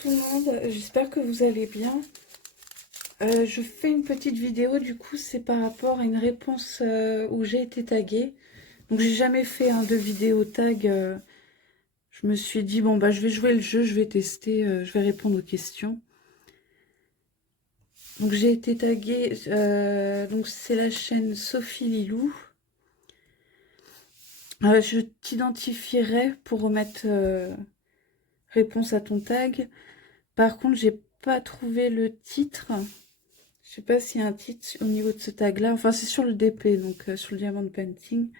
tout le monde, j'espère que vous allez bien. Je fais une petite vidéo, du coup c'est par rapport à une réponse où j'ai été taguée. Donc j'ai jamais fait de vidéo tag. Je me suis dit bon bah je vais jouer le jeu, je vais tester, je vais répondre aux questions. Donc j'ai été taguée, donc c'est la chaîne Sophie Lilou. Je t'identifierai pour remettre réponse à ton tag. Par contre j'ai pas trouvé le titre. Je sais pas s'il y a un titre au niveau de ce tag-là. Enfin, c'est sur le DP, donc sur le Diamond Painting.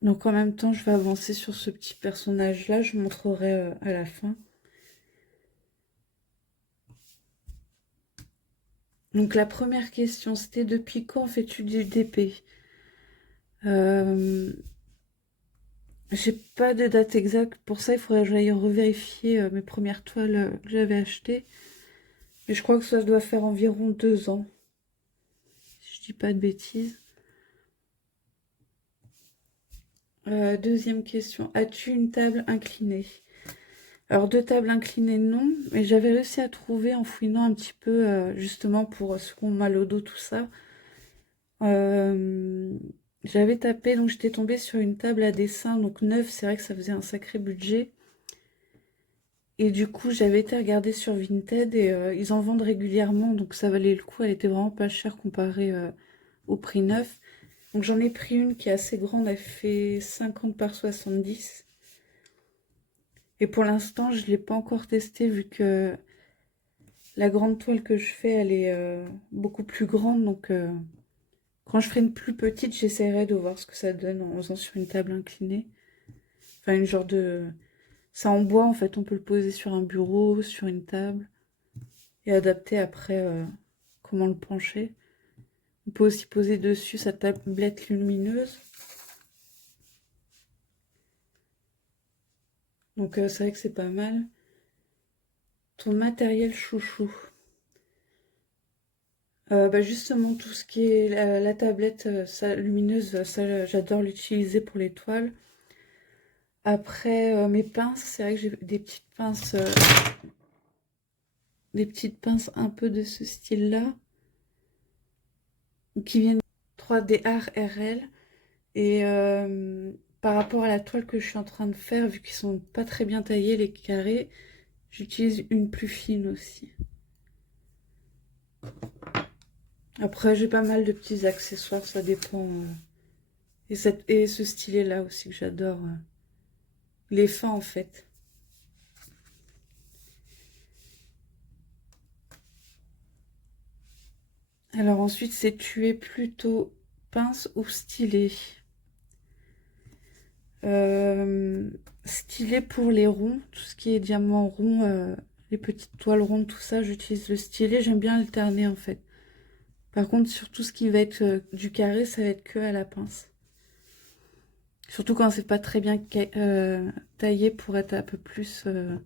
Donc en même temps, je vais avancer sur ce petit personnage-là. Je vous montrerai à la fin. Donc la première question, c'était depuis quand fais-tu du DP? J'ai pas de date exacte. Pour ça, il faudrait que j'aille revérifier mes premières toiles que j'avais achetées. Mais je crois que ça doit faire environ 2 ans. Si je dis pas de bêtises. Deuxième question. As-tu une table inclinée? Alors, 2 tables inclinées, non. Mais j'avais réussi à trouver en fouinant un petit peu, justement, pour ceux qui ont mal au dos, tout ça. J'avais tapé, donc j'étais tombée sur une table à dessin, donc neuve. C'est vrai que ça faisait un sacré budget. Et du coup, j'avais été regarder sur Vinted et ils en vendent régulièrement, donc ça valait le coup. Elle était vraiment pas chère comparée au prix neuf. Donc j'en ai pris une qui est assez grande, elle fait 50 par 70. Et pour l'instant, je ne l'ai pas encore testée vu que la grande toile que je fais, elle est beaucoup plus grande. Donc quand je ferai une plus petite, j'essaierai de voir ce que ça donne en faisant sur une table inclinée. Enfin, une genre de... C'est en bois, en fait. On peut le poser sur un bureau, sur une table. Et adapter après comment le pencher. On peut aussi poser dessus sa tablette lumineuse. Donc c'est vrai que c'est pas mal. Ton matériel chouchou. Bah justement, tout ce qui est la tablette lumineuse, ça j'adore l'utiliser pour les toiles. Après, mes pinces, c'est vrai que j'ai des petites pinces un peu de ce style-là, qui viennent 3D Art RL. Et par rapport à la toile que je suis en train de faire, vu qu'ils sont pas très bien taillés, les carrés, j'utilise une plus fine aussi. Après, j'ai pas mal de petits accessoires, ça dépend. Et ce stylet-là aussi que j'adore. Les fins, en fait. Alors ensuite, c'est tu es plutôt pince ou stylet. Stylet pour les ronds, tout ce qui est diamant rond, les petites toiles rondes, tout ça, j'utilise le stylet. J'aime bien alterner en fait. Par contre, sur tout ce qui va être du carré, ça va être que à la pince. Surtout quand c'est pas très bien taillé pour être un peu plus... on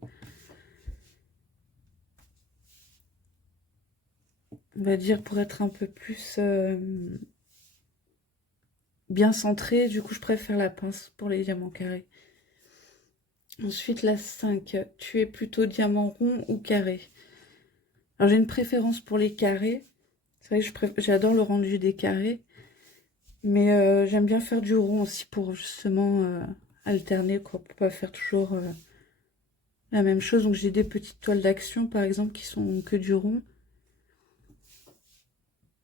va dire pour être un peu plus bien centré. Du coup, je préfère la pince pour les diamants carrés. Ensuite, la 5. Tu es plutôt diamant rond ou carré? Alors, j'ai une préférence pour les carrés. C'est vrai que j'adore le rendu des carrés. Mais j'aime bien faire du rond aussi pour justement alterner, quoi. Pour pas faire toujours la même chose. Donc, j'ai des petites toiles d'action, par exemple, qui sont que du rond.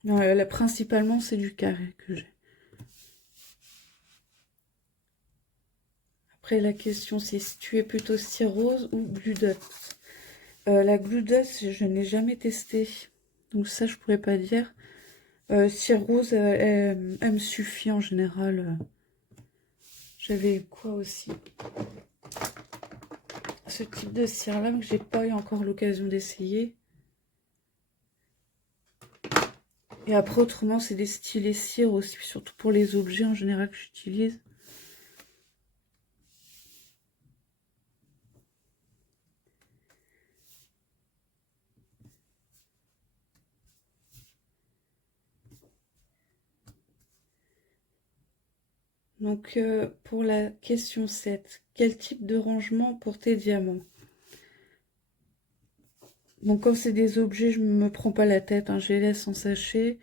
Non, là, principalement, c'est du carré que j'ai. Après, la question, c'est si tu es plutôt cire rose ou Blue Dot. La Blue Dot, je n'ai jamais testé. Donc ça, je pourrais pas dire. Cire rose, elle me suffit en général. J'avais quoi aussi? Ce type de cire-là, que j'ai pas eu encore l'occasion d'essayer. Et après, autrement, c'est des stylés cire aussi, surtout pour les objets en général que j'utilise. Donc, pour la question 7, quel type de rangement pour tes diamants? Donc, quand c'est des objets, je ne me prends pas la tête, hein, je les laisse en sachet.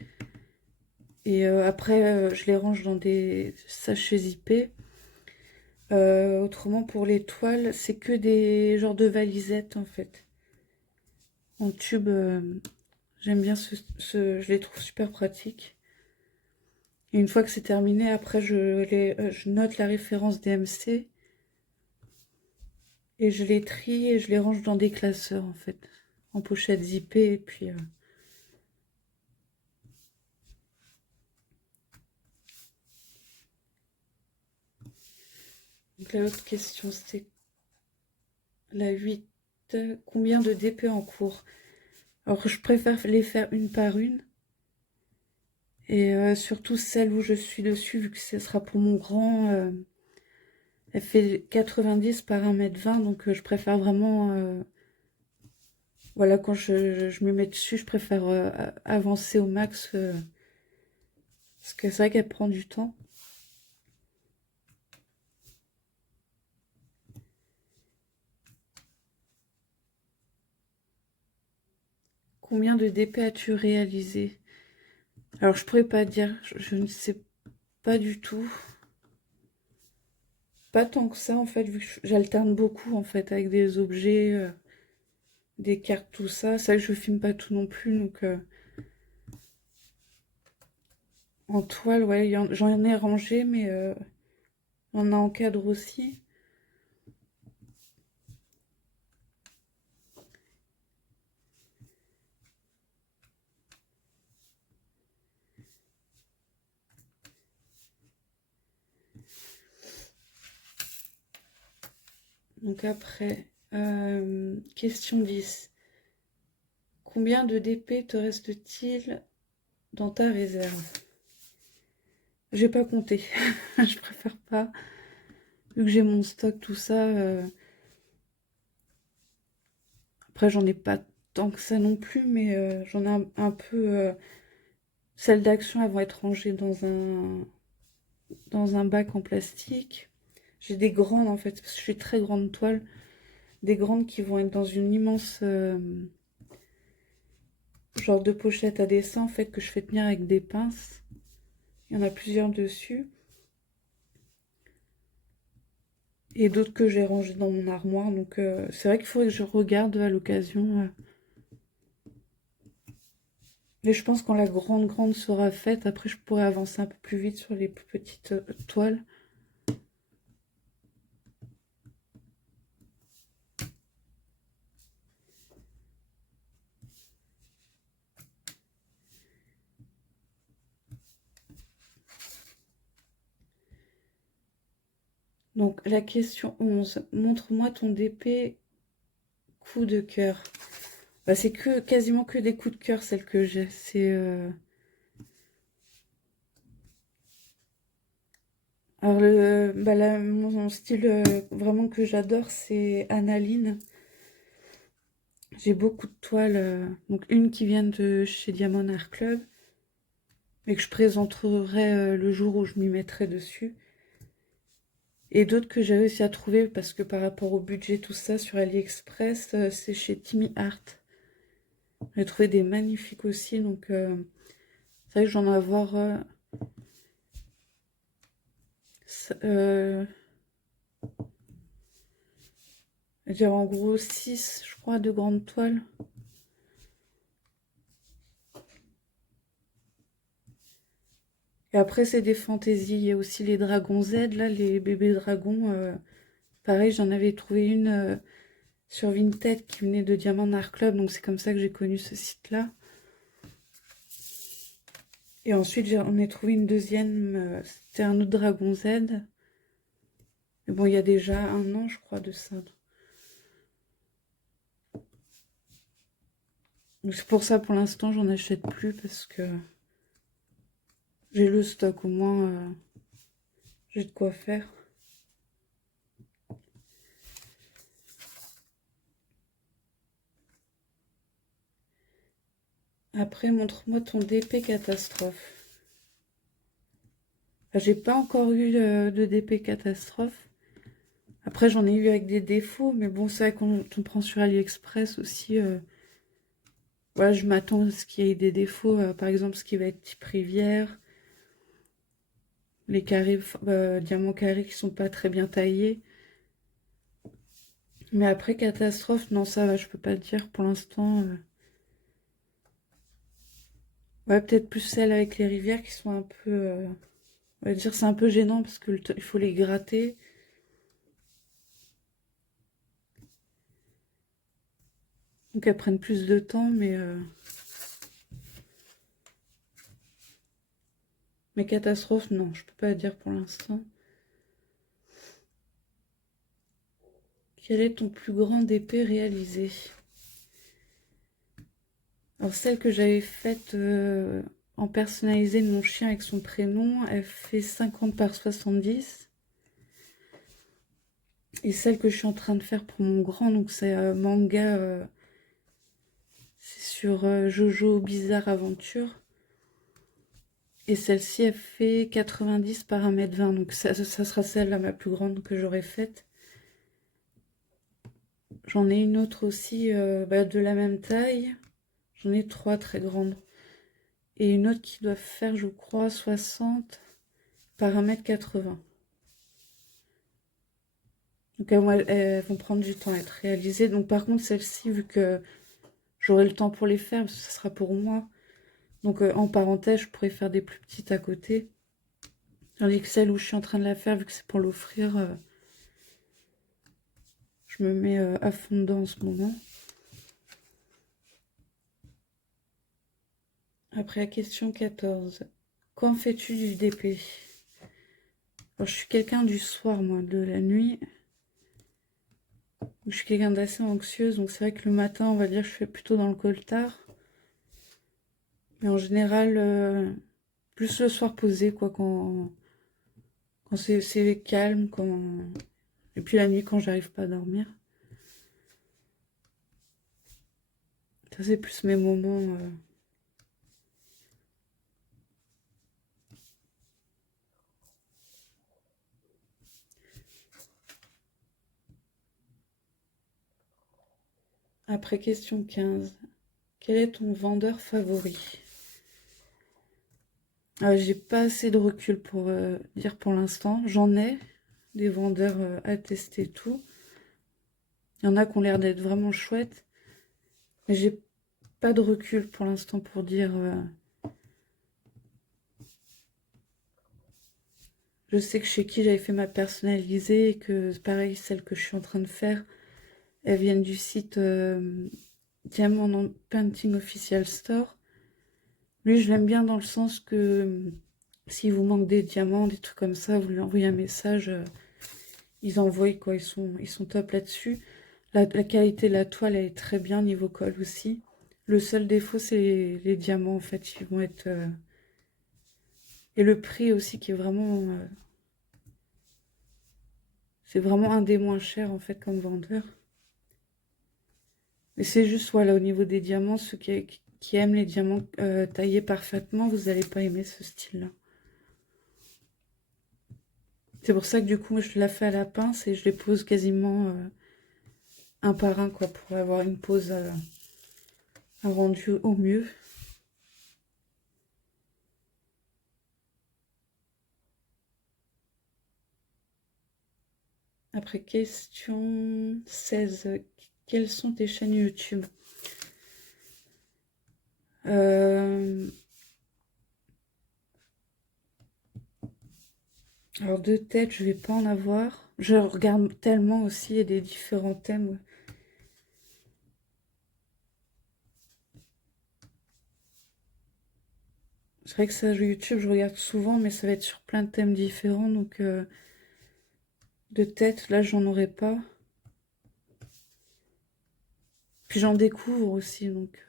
Et après, je les range dans des sachets zippés. Autrement, pour les toiles, c'est que des genres de valisettes, en fait. En tube, j'aime bien je les trouve super pratiques. Et une fois que c'est terminé, après, je note la référence DMC. Et je les trie et je les range dans des classeurs, en fait. En pochette zippée, et puis... Donc la autre question, c'était la 8. Combien de DP en cours? Alors, je préfère les faire une par une. Et surtout celle où je suis dessus, vu que ce sera pour mon grand, elle fait 90 par 1,20 m, donc je préfère vraiment, voilà, quand je me mets dessus, je préfère avancer au max, parce que c'est vrai qu'elle prend du temps. Combien de DP as-tu réalisé? Alors je pourrais pas dire, je ne sais pas du tout. Pas tant que ça en fait, vu que j'alterne beaucoup en fait avec des objets, des cartes, tout ça. C'est vrai que je filme pas tout non plus, donc en toile, ouais, j'en ai rangé, mais il y en a en cadre aussi. Donc après, question 10. Combien de DP te reste-t-il dans ta réserve? J'ai pas compté, je préfère pas. Vu que j'ai mon stock, tout ça. Après, j'en ai pas tant que ça non plus, mais j'en ai un peu. Celles d'action, elles vont être rangées dans un bac en plastique. J'ai des grandes en fait, parce que je suis très grande toile. Des grandes qui vont être dans une immense genre de pochette à dessin en fait que je fais tenir avec des pinces. Il y en a plusieurs dessus. Et d'autres que j'ai rangées dans mon armoire. Donc c'est vrai qu'il faudrait que je regarde à l'occasion. Mais je pense quand la grande sera faite, après je pourrai avancer un peu plus vite sur les plus petites toiles. Donc la question 11. Montre-moi ton DP coup de cœur. Bah, c'est quasiment que des coups de cœur celle que j'ai. C'est alors mon style vraiment que j'adore, c'est analine. J'ai beaucoup de toiles, donc une qui vient de chez Diamond Art Club, mais que je présenterai le jour où je m'y mettrai dessus. Et d'autres que j'ai réussi à trouver parce que par rapport au budget, tout ça, sur AliExpress, c'est chez Timmy Art. J'ai trouvé des magnifiques aussi, donc c'est vrai que j'en ai avoir je dirais en gros 6, je crois, de grandes toiles. Et après, c'est des fantaisies. Il y a aussi les dragons Z, là, les bébés dragons. Pareil, j'en avais trouvé une sur Vinted qui venait de Diamond Art Club, donc c'est comme ça que j'ai connu ce site-là. Et ensuite, j'en ai trouvé une deuxième, c'était un autre dragon Z. Mais bon, il y a déjà un an, je crois, de ça. Donc c'est pour ça, pour l'instant, j'en achète plus parce que j'ai le stock, au moins, j'ai de quoi faire. Après, montre-moi ton DP catastrophe. Enfin, j'ai pas encore eu de DP catastrophe. Après, j'en ai eu avec des défauts, mais bon, c'est vrai qu'on on prend sur AliExpress aussi. Voilà, je m'attends à ce qu'il y ait des défauts, par exemple, ce qui va être type rivière, les carrés, diamants carrés qui sont pas très bien taillés. Mais après, catastrophe, non, ça va, je peux pas te dire pour l'instant. Ouais, peut-être plus celles avec les rivières qui sont un peu. On va dire c'est un peu gênant parce que il faut les gratter. Donc elles prennent plus de temps, mais catastrophe, non, je peux pas dire pour l'instant. Quel est ton plus grand DP réalisé? Alors celle que j'avais faite en personnalisé de mon chien avec son prénom, elle fait 50 par 70. Et celle que je suis en train de faire pour mon grand, donc c'est manga, c'est sur Jojo Bizarre Aventure. Et celle-ci, elle fait 90 par 1,20 m. Donc ça sera celle-là, ma plus grande que j'aurais faite. J'en ai une autre aussi de la même taille. J'en ai 3 très grandes. Et une autre qui doit faire, je crois, 60 par 1,80 m. Donc elles vont prendre du temps à être réalisées. Donc par contre, celle-ci, vu que j'aurai le temps pour les faire, parce que ça sera pour moi. Donc en parenthèse, je pourrais faire des plus petites à côté. Tandis que celle où je suis en train de la faire, vu que c'est pour l'offrir, je me mets à fond dedans en ce moment. Après la question 14. Quand fais-tu du DP? Alors, je suis quelqu'un du soir, moi, de la nuit. Je suis quelqu'un d'assez anxieuse, donc c'est vrai que le matin, on va dire, je fais plutôt dans le coltard. Mais en général, plus le soir posé, quoi, quand c'est calme, et puis la nuit, quand j'arrive pas à dormir. Ça, c'est plus mes moments. Après question 15. Quel est ton vendeur favori? J'ai pas assez de recul pour dire pour l'instant. J'en ai des vendeurs à tester tout. Il y en a qui ont l'air d'être vraiment chouettes. Mais j'ai pas de recul pour l'instant pour dire. Je sais que chez qui j'avais fait ma personnalisée et que pareil, celle que je suis en train de faire, elles viennent du site Diamond Painting Official Store. Lui, je l'aime bien dans le sens que s'il vous manque des diamants, des trucs comme ça, vous lui envoyez un message, ils envoient quoi, ils sont top là-dessus. La qualité de la toile, elle est très bien niveau colle aussi. Le seul défaut, c'est les diamants, en fait, ils vont être... Et le prix aussi qui est vraiment... c'est vraiment un des moins chers, en fait, comme vendeur. Mais c'est juste, voilà, au niveau des diamants, ceux qui aiment les diamants taillés parfaitement, vous n'allez pas aimer ce style-là. C'est pour ça que du coup, je la fais à la pince et je les pose quasiment un par un, quoi, pour avoir une pose, un rendu au mieux. Après, question 16. Quelles sont tes chaînes YouTube? Alors, de tête, je vais pas en avoir. Je regarde tellement aussi, il y a des différents thèmes. C'est vrai que ça, YouTube, je regarde souvent, mais ça va être sur plein de thèmes différents. Donc, de tête, là, j'en aurais pas. Puis j'en découvre aussi, donc...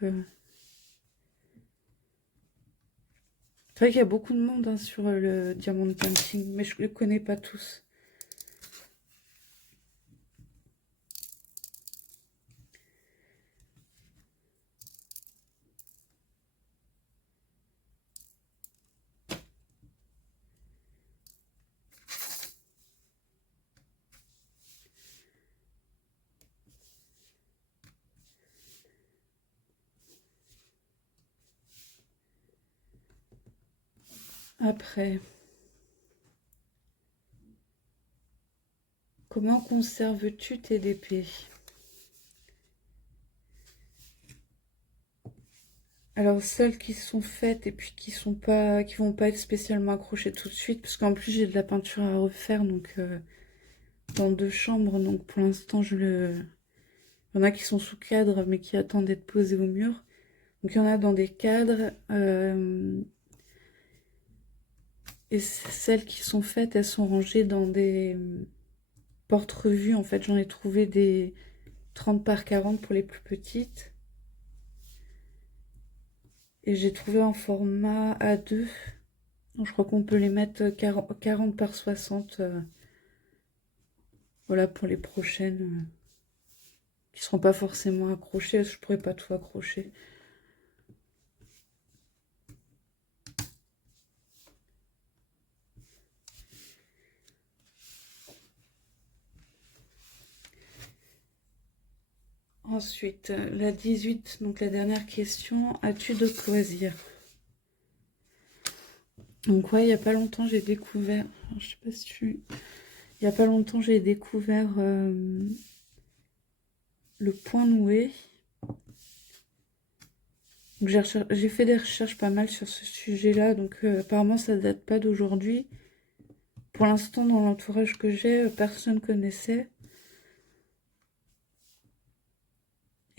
C'est vrai qu'il y a beaucoup de monde hein, sur le diamond painting, mais je ne les connais pas tous. Après, comment conserves-tu tes DP? Alors celles qui sont faites et puis qui vont pas être spécialement accrochées tout de suite, parce qu'en plus j'ai de la peinture à refaire, donc dans 2 chambres, donc pour l'instant il y en a qui sont sous cadre mais qui attendent d'être posées au mur. Donc il y en a dans des cadres, et celles qui sont faites, elles sont rangées dans des porte-revues. En fait, j'en ai trouvé des 30 par 40 pour les plus petites. Et j'ai trouvé un format A2. Donc, je crois qu'on peut les mettre 40 par 60. Voilà, pour les prochaines. Qui seront pas forcément accrochées, parce que je pourrais pas tout accrocher. Ensuite, la 18, donc la dernière question. As-tu de loisirs? Donc ouais, il y a pas longtemps, j'ai découvert... Je sais pas si tu... Il y a pas longtemps, j'ai découvert le point noué. J'ai fait des recherches pas mal sur ce sujet-là, donc apparemment ça date pas d'aujourd'hui. Pour l'instant, dans l'entourage que j'ai, personne connaissait.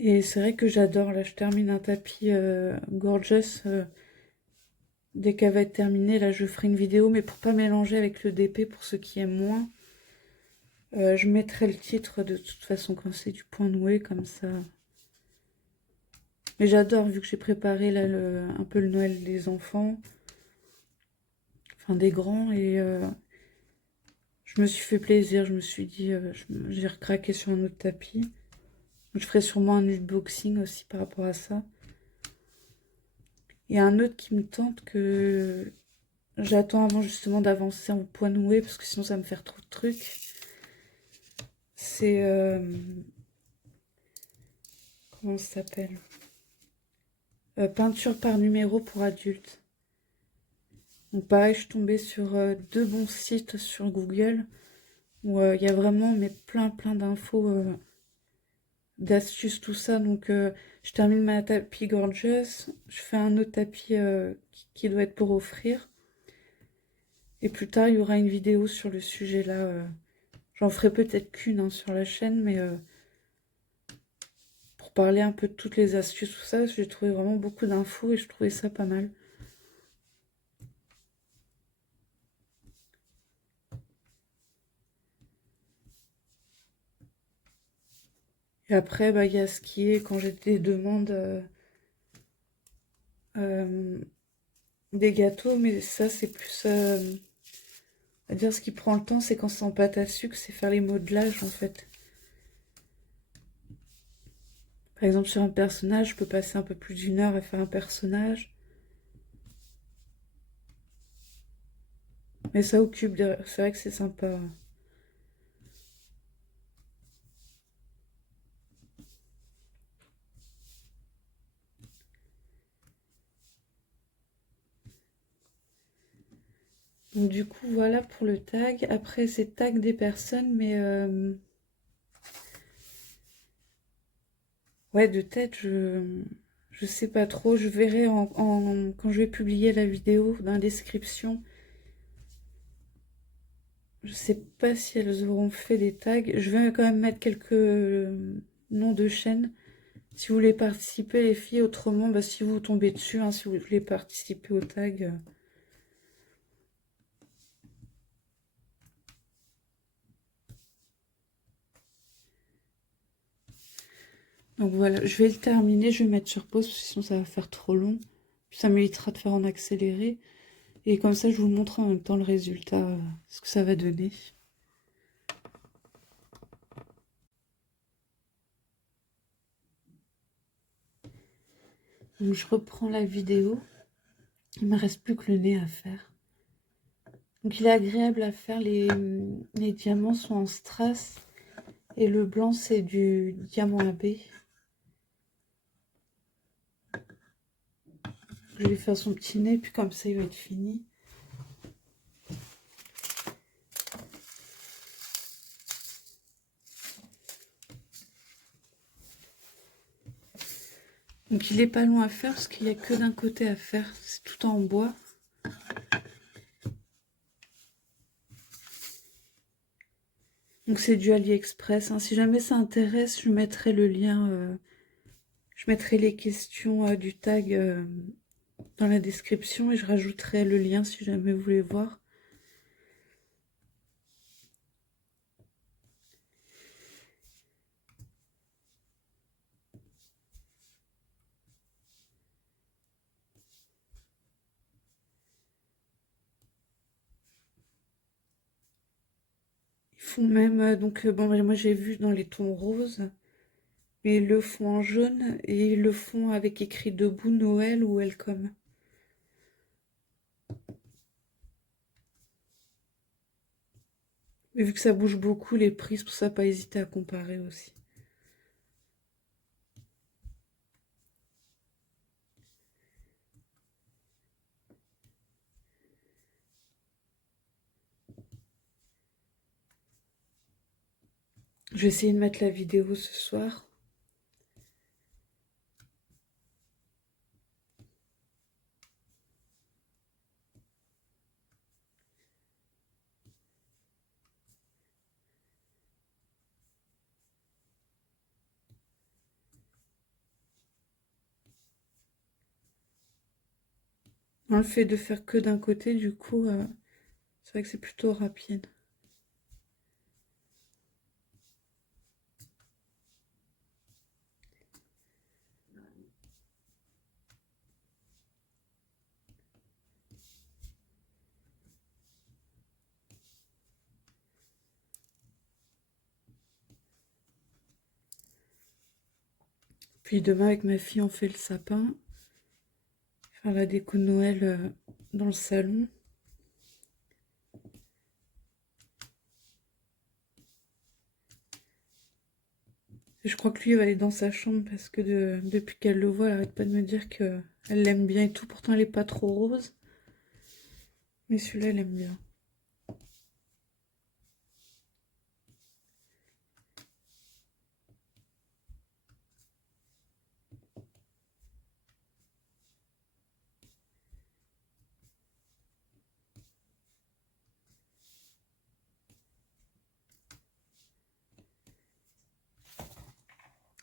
Et c'est vrai que j'adore. Là, je termine un tapis Gorgeous. Dès qu'elle va être terminée, là, je ferai une vidéo, mais pour pas mélanger avec le DP, pour ceux qui aiment moins, je mettrai le titre de toute façon quand c'est du point noué, comme ça. Mais j'adore, vu que j'ai préparé là un peu le Noël des enfants, enfin des grands, et je me suis fait plaisir. Je me suis dit, j'ai recraqué sur un autre tapis. Je ferai sûrement un unboxing aussi par rapport à ça. Il y a un autre qui me tente que j'attends avant justement d'avancer en point noué, parce que sinon ça va me faire trop de trucs. C'est... comment ça s'appelle? Peinture par numéro pour adultes. Donc pareil, je suis tombée sur 2 bons sites sur Google où il y a vraiment mais plein d'infos, d'astuces, tout ça. Donc je termine ma tapis Gorgeous, je fais un autre tapis qui doit être pour offrir. Et plus tard, il y aura une vidéo sur le sujet là. J'en ferai peut-être qu'une hein, sur la chaîne, mais pour parler un peu de toutes les astuces, tout ça, j'ai trouvé vraiment beaucoup d'infos et je trouvais ça pas mal. Et après, bah, il y a ce qui est quand j'ai des demandes euh, des gâteaux, mais ça, c'est plus... à dire ce qui prend le temps, c'est quand c'est en pâte à sucre, c'est faire les modelages, en fait. Par exemple, sur un personnage, je peux passer un peu plus d'1 heure à faire un personnage. Mais ça occupe, c'est vrai que c'est sympa. Donc du coup, voilà pour le tag. Après, c'est tag des personnes, mais... ouais, de tête, je sais pas trop. Je verrai quand je vais publier la vidéo dans la description. Je sais pas si elles auront fait des tags. Je vais quand même mettre quelques noms de chaînes. Si vous voulez participer, les filles, autrement, bah, si vous tombez dessus, hein, si vous voulez participer au tag. Donc voilà, je vais le terminer, je vais mettre sur pause, parce que sinon ça va faire trop long. Ça m'évitera de faire en accéléré. Et comme ça, je vous montre en même temps le résultat, ce que ça va donner. Donc je reprends la vidéo. Il me reste plus que le nez à faire. Donc il est agréable à faire. Les diamants sont en strass. Et le blanc, c'est du diamant AB. Je vais faire son petit nez, puis comme ça, il va être fini. Donc il est pas long à faire parce qu'il n'y a que d'un côté à faire, c'est tout en bois. Donc c'est du AliExpress, hein. Si jamais ça intéresse, je mettrai le lien, je mettrai les questions du tag dans la description et je rajouterai le lien si jamais vous voulez voir. Ils font même, bon, moi j'ai vu dans les tons roses, mais ils le font en jaune et ils le font avec écrit debout Noël ou Welcome. Mais vu que ça bouge beaucoup les prix, c'est pour ça pas hésiter à comparer aussi. Je vais essayer de mettre la vidéo ce soir. Dans le fait de faire que d'un côté, du coup, c'est vrai que c'est plutôt rapide. Puis demain, avec ma fille, on fait le sapin. Faire la déco de Noël dans le salon. Et je crois que lui, il va aller dans sa chambre parce que depuis qu'elle le voit, elle arrête pas de me dire qu'elle l'aime bien et tout. Pourtant, elle est pas trop rose. Mais celui-là, elle aime bien.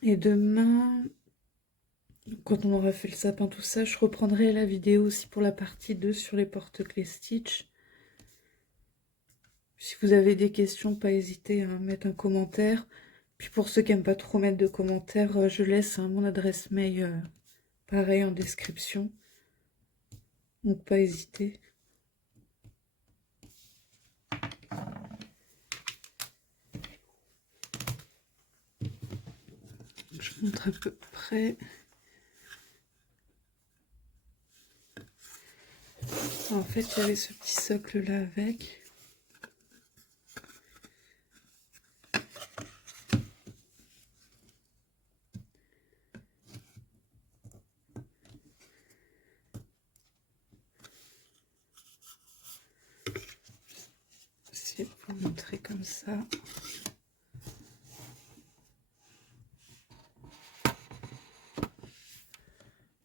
Et demain, quand on aura fait le sapin, tout ça, je reprendrai la vidéo aussi pour la partie 2 sur les porte-clés Stitch. Si vous avez des questions, pas hésiter à mettre un commentaire. Puis pour ceux qui n'aiment pas trop mettre de commentaires, je laisse mon adresse mail pareil en description. Donc pas hésiter. Je vous montre à peu près. En fait, il y avait ce petit socle là avec. Je vais vous montrer comme ça.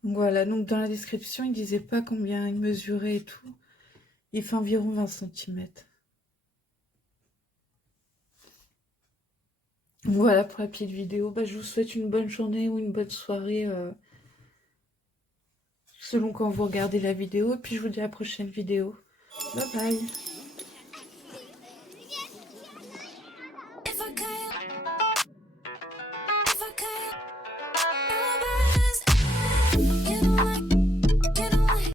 Donc voilà, donc dans la description, il disait pas combien il mesurait et tout. Il fait environ 20 cm. Voilà pour la petite vidéo. Bah, je vous souhaite une bonne journée ou une bonne soirée selon quand vous regardez la vidéo. Et puis je vous dis à la prochaine vidéo. Bye bye.